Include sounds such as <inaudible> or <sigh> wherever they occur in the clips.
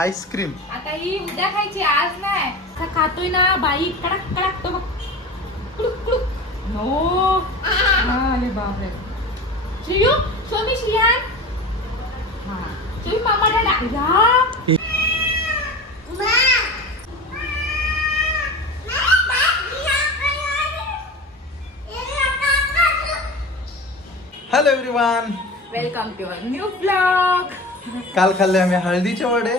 Ice cream आता ही उद्या खायची आज नाही. आता खातोय ना बाई. कडक कडक तो बघ. कुडुक, कुडुक. नो. हा, अरे बापरे. श्रीयू शो मी श्रियान हा. श्रीयू मामा डाडा या. Hello everyone welcome to new blog काल खाल्ले आम्ही हळदीचे वडे.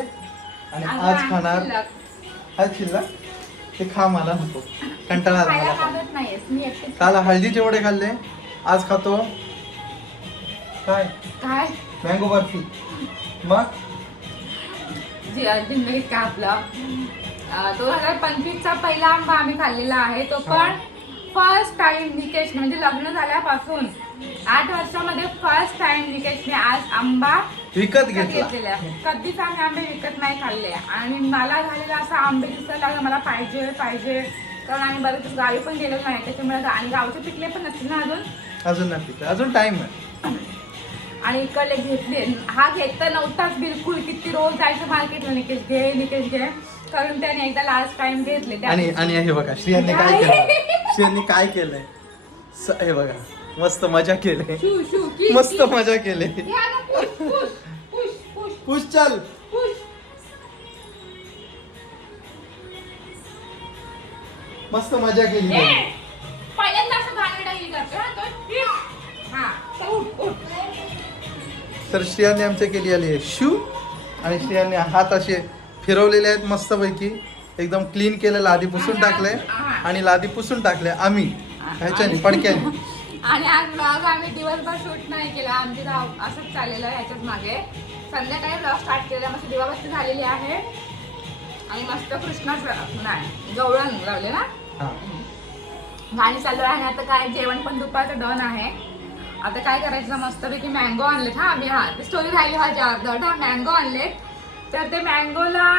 आणि आज खाणार आज शिल्लक? ते खा मला नको. कंटाळा आला मला मी एकटे काल हळदीचे वडे खाल्ले. आज खातो. काय? काय? मँगो बर्फी. मग? जी- जिंदगीत का आपलं दोन हजार पंचवीसचा पहिला आंबा आम्ही खाल्लेला आहे. तो पण फर्स्ट टाइम निकेशने म्हणजे लग्न झाल्यापासून आठ वर्षामध्ये फर्स्ट टाइम निकेशने आज आंबा विकत घेतला. घेतलेला आहे. कधीच आम्ही आंबे विकत नाही खाल्ले. आणि मला झालेला असा आंबे दिसायला लागला मला पाहिजे पाहिजे. कारण आम्ही बरेच गावी पण गेलो नाही त्याच्यामुळे गा- आणि गावचे पिकले पण नसतील ना अजून? अजून नाही पिकलं. अजून टाइम आहे. आणि इकडले घेतले. हा घेत तर नव्हताच बिलकुल. किती रोज जायचं मार्केटला निकेश घे निकेश घे. करून त्याने एकदा लास्ट टाइम घेतले. त्या आणि आणि हे बघा श्रियांनी काय केलं? श्रियांनी काय केलंय? स- हे बघा. मस्त मजा केली. शू शू की मस्त. मजा केली. Push push push push. खुश चल. पुश. मस्त मजा केली ए त्यांनी. पहिल्यांदा असं घाणेरडा हे करतो हा तो हा चल, उठ उठ. तर श्रियांनी आमच्या केली आली आहे शू आणि श्रियांनी हात असे फिरवलेले आहेत मस्तपैकी. एकदम क्लीन केलं लादी पुसून टाकले आणि लादी पुसून टाकले आम्ही. ह्याच्याने पडक्याने. आणि आज ब्लॉग आम्ही दिवसभर शूट नाही केला. आमची धाव असंच चाललेलं आहे ह्याच्याच मागे. संध्याकाळी ब्लॉग स्टार्ट केलेला. मस्त दिवाबत्ती झालेली आहे. आणि मस्त कृष्णाचं नाही गवळण लावले ना? हा. गाणी चालू आहे आता काय जेवण पण दुपारचं डन आहे. आता काय करायचं? मस्तपैकी मँगो आणलेत. हा आम्ही हा ती स्टोरी राहिली माझ्या अर्धवट. हा मँगो आणलेत. तर ते मँगोला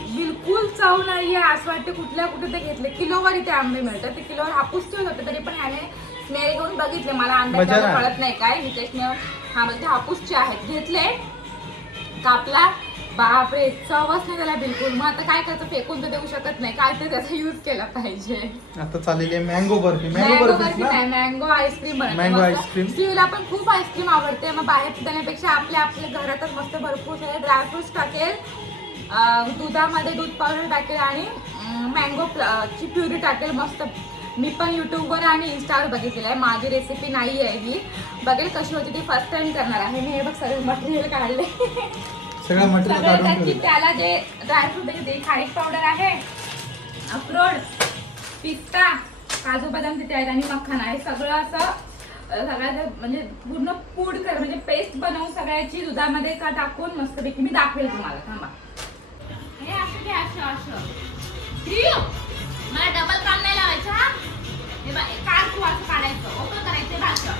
बिलकुल चव नाहीये. असं वाटतं कुठल्या कुठे ते घेतले. किलोवर इथे आंबे मिळतात. ते किलोवर हापूस ठेवत होते तरी पण याने घेऊन बघितले मला मजा आंब्याचं नाही. कळत नाही काय. निकेशने हा म्हणजे हापूसचे आहेत. घेतले. कापला. बापरे चवच नाही त्याला बिलकुल. मग आता काय करायचं? फेकून तर देऊ शकत नाही. काय तर त्याचा यूज केला पाहिजे. आता चाललेली आहे mango barfi. Mango mango barfi barfi ना? नाही mango ice cream Mango ice cream. स्टीवला पण खूप आईस्क्रीम आवडते. मग बाहेर देण्यापेक्षा आपल्या आपल्या घरातच मस्त भरपूर सारे ड्रायफ्रुट्स टाकेल. अं, दुधामध्ये दूध पावडर टाकेल आणि मँगो ची प्युरी टाकेल मस्त. मी पण युट्यूबवर आणि इन्स्टावर बघितलेलं आहे. माझी रेसिपी नाही आहे ही. बघेल कशी होती ती फर्स्ट टाइम करणार आहे. मी हे बघ सगळे मटेरियल काढले. सगळं मटेरियल सगळं काढून त्याची ठेवलं त्याला जे ड्रायफ्रूट आहे ते खारीक पावडर आहे. अक्रोड पिस्ता काजू बदाम तिथे आहेत आणि मखाना. हे सगळं असं अं, सगळ्याचं म्हणजे पूर्ण पूड कर म्हणजे पेस्ट बनवून सगळ्याची दुधामध्ये का टाकून मस्तपैकी मी दाखवेल तुम्हाला. थांबा. हे असं घे असं असं. मला डबल काम नाही लावायचं हा? बघ काढ तू असं काढायचं. ओके करायचं भाषा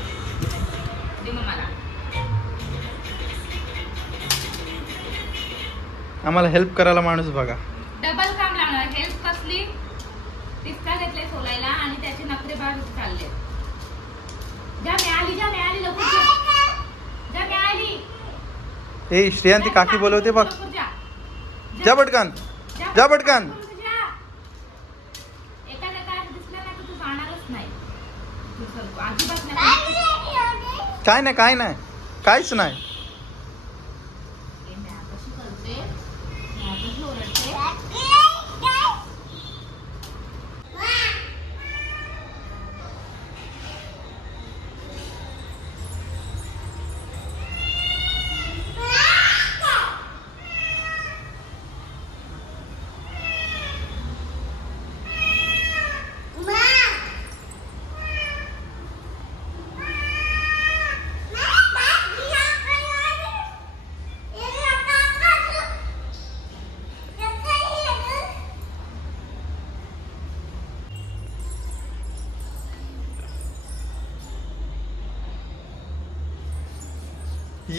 दे मग मला. आम्हाला हेल्प करायला माणूस बघा. डबल काम लागणार. हेल्प कसली? पिस्ता घेतले सोलायला आणि त्याचे नखरे बाहेर चालले. ज्या मिळाली ज्या मिळाली लवकर जा. ज्या मिळाली. ए श्रेयांती काकी बोलवते बघ. जा. पटकन. जा पटकन. जा. एखाद्या काय दिसलं नाही तर तू जाणारच नाही तू सर- अजिबात नाही काय नाही काय नाही. काहीच नाही ए, म्या कशी करते म्या कशी ओरडते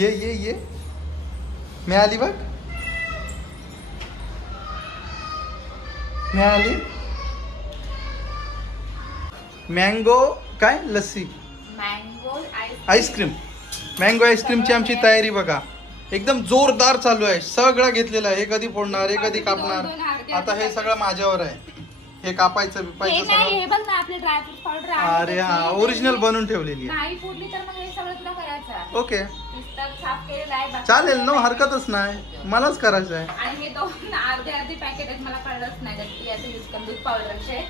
ये ये ये। मिळाली बघ। मिळाली मँगो काय? लस्सी. आईस्क्रीम मँगो आईस्क्रीमची आमची तयारी बघा. एकदम जोरदार चालू आहे. सगळं घेतलेलं आहे. हे कधी फोडणार हे कधी कापणार? आता हे सगळं माझ्यावर आहे. हे कापायचं बिपायचं सगळं. हे अरे हा ओरिजिनल बनवून ठेवलेली आहे. ओके पिस्ता साफ केलेला आहे बाकी चालेल नो हरकतच नाही. मलाच करायचं आहे. आणि हे दोन <laughs> अर्धे अर्धे पॅकेट आहेत मला कळलंच नाही त्यात याचं यूज करून दूध पावडरचे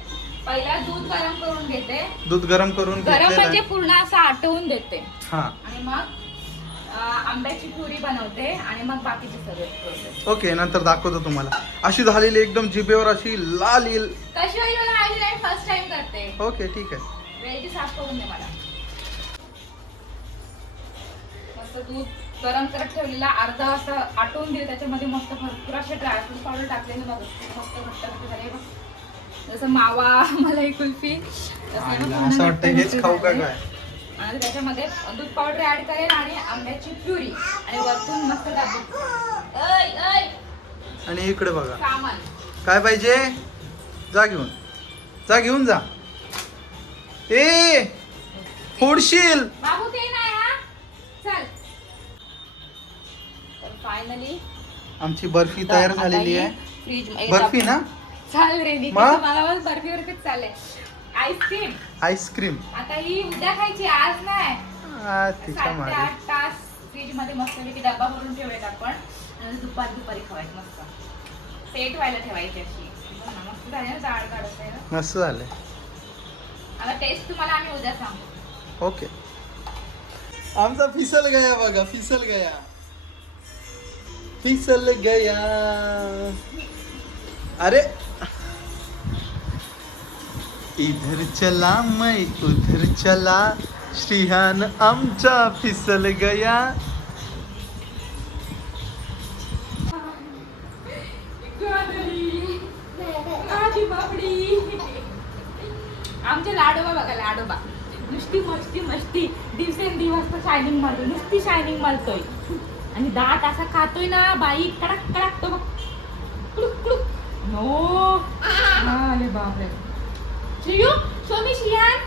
पहिला दूध गरम करून घेते. दूध गरम करून गरम घेतलेलं म्हणजे आहे पूर्ण असं आटवून देते. हा. आणि मग अं, आंब्याची पुरी बनवते आणि मग बाकीचे सगळे प्रोसेस ओके नंतर दाखवतो तुम्हाला. अशी झालेली एकदम जिभेवर अशी लाल येईल. कशी होईल मला माहिती नाही फर्स्ट टाइम करते. ओके ठीक आहे. वेळची साफ करून दे मला. मस्त दूध गरम करत ठेवलेला अर्धा असं आटवून दे त्याच्यामध्ये मस्त भरपूर असे ड्रायफ्रूट पावडर टाकलेले बघ मस्त घट्ट घट्ट झाले बघ. जसं मावा मलाई कुल्फी असं वाटतं खाऊ का. काय? आणि त्याच्यामध्ये दूध पावडर ऍड करेल आणि आंब्याची प्युरी आणि वरतून मस्त ऐ आणि इकडे बघा. सामान. काय पाहिजे? जा घेऊन. जा घेऊन जा. ए फोडशील. बाबू ते नाही फायनली आमची बर्फी तयार झालेली आहे. फ्रीज बर्फी ना? चाल रे निकिता, मग? मला बस बर्फी बर्फीच चालले आईस्क्रीम आईस्क्रीम आता ही उद्या खायची आज नाही. तिच्या सात ते मागे. आठ तास फ्रीजमध्ये मस्त पैकी डब्बा भरून ठेवायचा आपण. आणि दुपारी दुपारी खवायचं मस्त. सेट व्हायला ठेवायची अशी. बघ ना, मस्त झाली ना जाड जाड असं आहे ना? मस्त झालंय. आता टेस्ट तुम्हाला आम्ही उद्या सांगू. ओके. आमचा फिसल गया बघा फिसल गया. फिसल गया। अरे। इधर चला मैं उधर चला। श्रीहान आमचा फिसल गया। आमच्या आमचे लाडोबा बघा लाडोबा. नुसती मस्ती मस्ती. दिवसेंदिवस शायनिंग मारतो नुसती शायनिंग मारतोय आणि दात असा खातोय ना बाई कडक कडक तो बघ. क्लुक नो. अरे बापरे. शियू शो मी शियान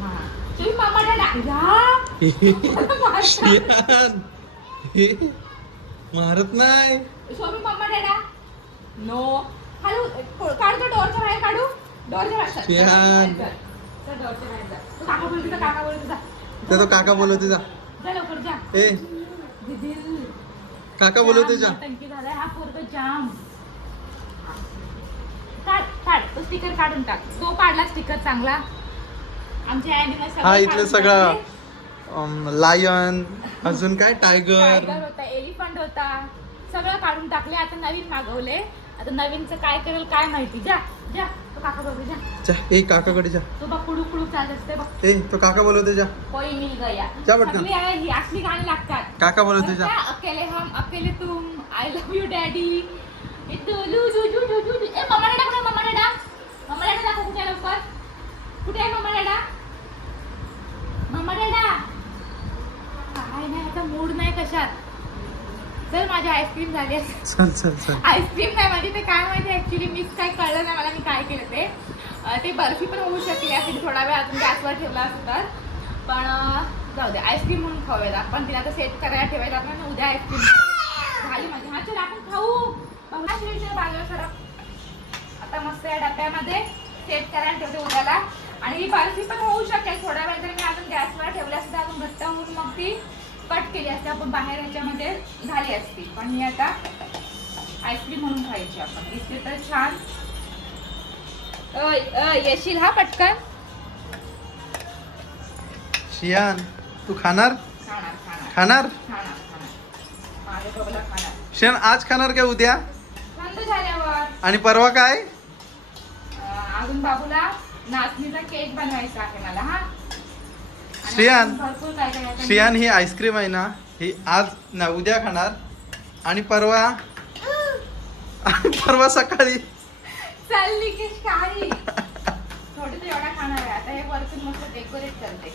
हा. शियू मामा डाडा. या. मारत नाही. शो मी मम्मा डॅडा. नो. हॅलो काढू तो डोरच्या बाहेर काढू. डोरच्या बाहेर डोरच्या जा. तू काका बोलतो काका बोलतो जा. ते काका बोलवते जा जा लवकर जा. ए. काका बोलवते जा. नौटंकी झालाय हा पोरग जाम. काढ काढ तो स्टिकर काढून टाक. तो काढला स्टिकर चांगला. आमचे अॅनिमल हा इथलं सगळं लायन अजून काय टायगर टायगर होता एलिफंट होता. सगळं काढून टाकले आता नवीन मागवले. आता नवीनचं काय करेल काय माहिती? जा जा तो काका बघू जा. जा ए काकाकडे जा. तो बघ कुडू कुडू चालत असते बघ. ए तो काका बोलवते जा. कोई मिल गया. जा पटकन. सगळी आहे ही असली गाणी लागतात. काका बोलवते जा. बरं का? अकेले हम अकेले तुम. आय लव्ह यू डॅडी ए मम्मा डॅडा कुठे मम्मा डॅडा मम्मा डॅडा दाखव कुठे आहे लवकर? कुठे आहे मम्मा डॅडा मम्मा डॅडा काय नाही आता मूड नाही कशात चल माझी आईस्क्रीम झाली. चल चल चल. आईस्क्रीम नाही म्हणजे ते काय माहिती ऍक्च्युली मीच काय कळलं नाही मला मी काय केलं ते. ते बर्फी पण होऊ शकली असेल थोडा वेळ अजून गॅसवर ठेवला असं तर पण जाऊ दे आईस्क्रीम म्हणून खाऊयात आपण. तिला आता सेट करायला ठेवायचं आपण उद्या आईस्क्रीम झाली माझी. हा चल आपण खाऊ. बाजूला सर आता मस्त या डब्यामध्ये सेट करायला ठेवते उद्याला. आणि ही बर्फी पण होऊ शकेल असते आपण बाहेर ह्याच्यामध्ये झाली असती. पण मी आता आईस्क्रीम म्हणून खायची आपण. दिसते तर छान. येशील हा पटकन? शियान तू खाणार? खाणार खाणार. खाणार? खाणार खाणार. माझ्या बबला खाणार. शियान आज खाणार काय उद्या? थंड झाल्यावर. आणि परवा काय? अं, अजून बाबूला नाचणीचा केक बनवायचा आहे मला हा. आणि श्रेयान, अजून भरपूर काय काय आता श्रियान ही आईस्क्रीम आहे ना ही आज ना उद्या खाणार. आणि परवा आणि परवा सकाळी चालली की काही. थोडी तर एवढा खाणार आहे. आता हे वरतून मस्त डेकोरेट करते.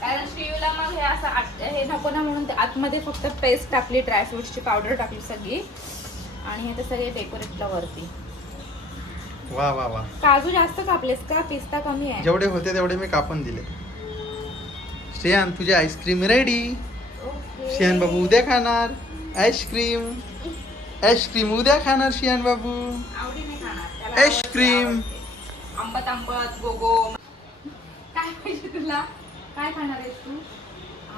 कारण श्रीयूला मग हे असं आत- हे नको ना म्हणून ते आतमध्ये फक्त पेस्ट टाकली ड्रायफ्रुट्सची पावडर टाकली सगळी. आणि हे तर सगळे डेकोरेटला वरती. वा वा वा. काजू जास्त कापलेस का? पिस्ता कमी आहे. जेवढे होते तेवढे मी कापून दिले. श्रेयान तुझी आईस्क्रीम रेडी शियान बाबू उद्या खाणार. आईस्क्रीम आईस्क्रीम उद्या खाणार शियान बाबू आवडीने खाणार. त्याला आईस्क्रीम. आंबट आंबट गोगो. काय पाहिजे तुला? काय खाणार आहेस तू?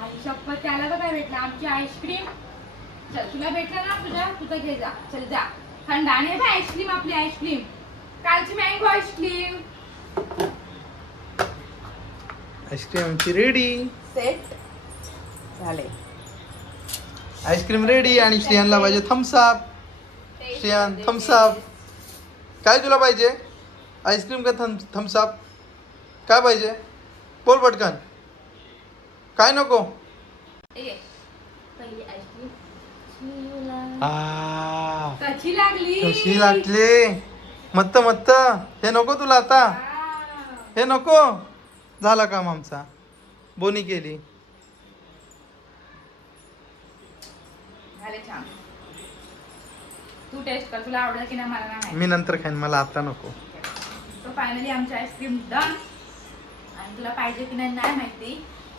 आई शपथ त्याला तर काय भेटलं आमची आईस्क्रीम चल तुला भेटलं ना तुझ्या? तुझं घे जा. चल जा. थंड आणि. आईस्क्रीम आपली आईस्क्रीम कालची mango ice cream ice cream आमची रेडी सेट झाले आईस्क्रीम रेडी आणि श्रियानला पाहिजे थम्सअप श्रियान थम्सअप काय तुला पाहिजे? आईस्क्रीम का थम थम्सअप काय पाहिजे? बोल पटकन. काय नको? कशी लागली? कशी लागली? मत्त मत्त. हे नको तुला आता. हे नको. झाला काम आमचा. बोनी केली. झाले छान. तू टेस्ट कर तुला आवडलं की नाही मला नाही माहिती. मी नंतर खाईन मला आता नको. सो फायनली आमची आईस्क्रीम डन आणि तुला पाहिजे की नाही नाही माहिती.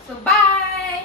So bye